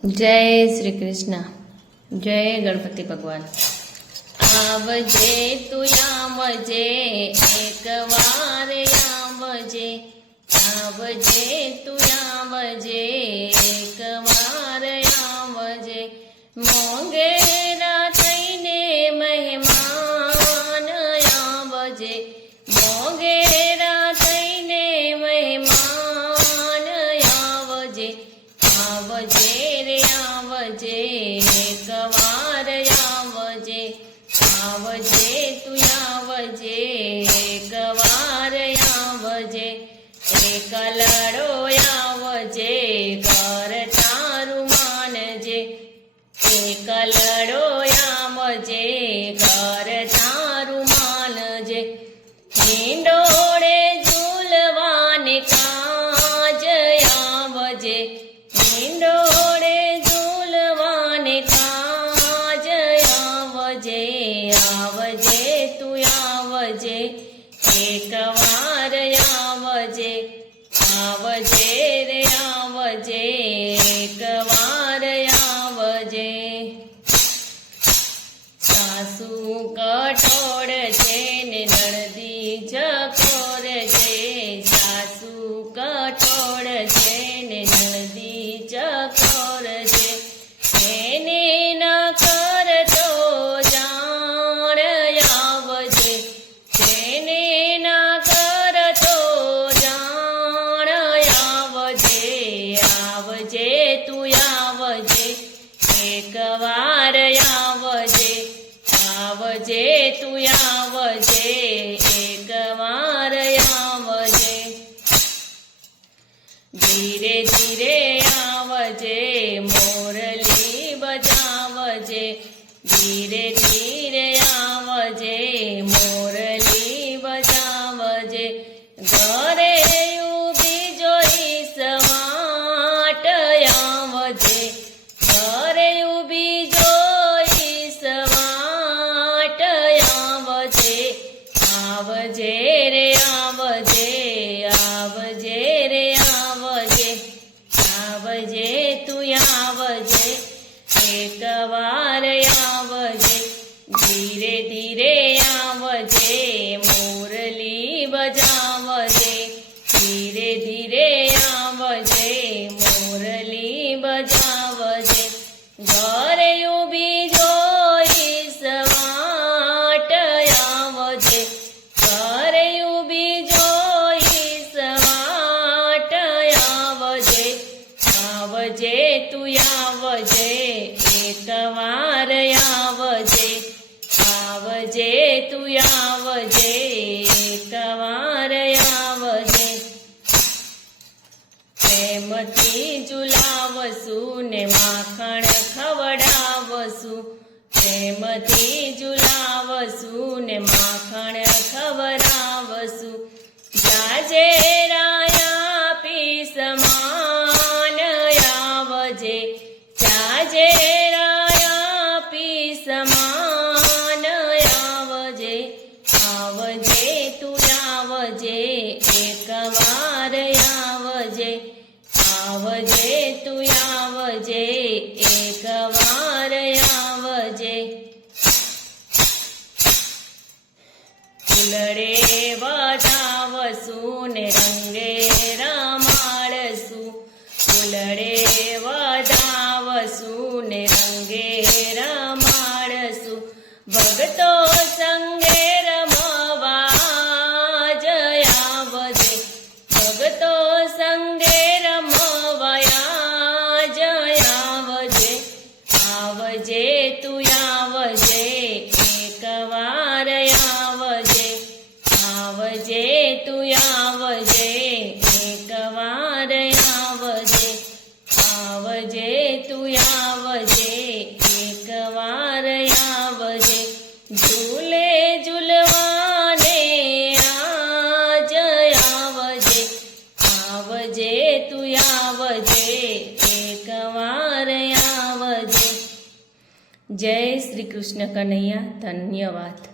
जय श्री कृष्ण। जय गणपति भगवान। आवजे तू आवजे एक वार आवजे, आवजे तू आवजे एक वार आवजे, मोंगेरा थईने मेहमान आवजे, मोंगेरा थईने मेहमान आवजे, आवजे रे आवजे एक वार आवजे, आवजे तू आवजे एक वार आवजे, एक लड़ो आवजे घर तारू मानजे, एक लड़ो आवजे घर तारू मानजे, हींडोळे झूलवाने काज आवजे, हींडोळे झूलवाने काज आवजे, आवजे तू आवजे एक वार आवजे, आवजे रे आवजे एक वार आवजे। सासू कठोर छे ने नणदी चकोर छे, सासू कठोर छे ने नणदी चकोर छे, એને ન કરતો જાણ આવજે, તેને ન કરતો જાણ આવજે, આવજે તું આવજે એક વાર આવજે, આવજે તું આવજે એક વાર આવજે, ધીરે ધીરે आवजे मोरली बजावजे, धीरे धीरे आवजे मोरली बजावजे, घरे ऊभी जोई सवाट आवजे, घरे ऊभी जोई सवाट आवजे, आवजे रे आवजे, आवजे रे आवजे, आवजे तू आवजे एक वार आवजे, धीरे धीरे आवजे मोरली बजावजे, धीरे धीरे आवजे मोरली बजावजे, घरे ऊभी जोई सवाट आवजे, घरे ऊभी जोई सवाट आवजे, आवजे तू आवजे एक वार आवजे, आवजे तू आवजे एक वार आवजे, प्रेमथी झुलावसु ने माखण खवડાવસુ, प्रेमथी झुलावसु ने माखण खवડાવસુ, जाजे राया पी समान आवजे, जाजे राया पी समान आवजे, आवजे तू आवजे एक वार आवजे, आवजे तू आवजे एक वार आवजे, फूलड़े वधावसु ने रंगे रमाड़सु, फूलड़े वधावसु ने रंगे रमाड़सु, भगतो संगे रमवा जय आवजे, भगतो संगे रमवा जय आवजे, आवजे तू आवजे एक वार आवजे, आवजे तू आवजे एक वार आवजे, आवजे तू आवजे एक वार आवजे, झूले झूलवाने आज आवजे, आवजे तू आवजे एक वार आवजे। जय श्री कृष्ण कन्हैया। धन्यवाद।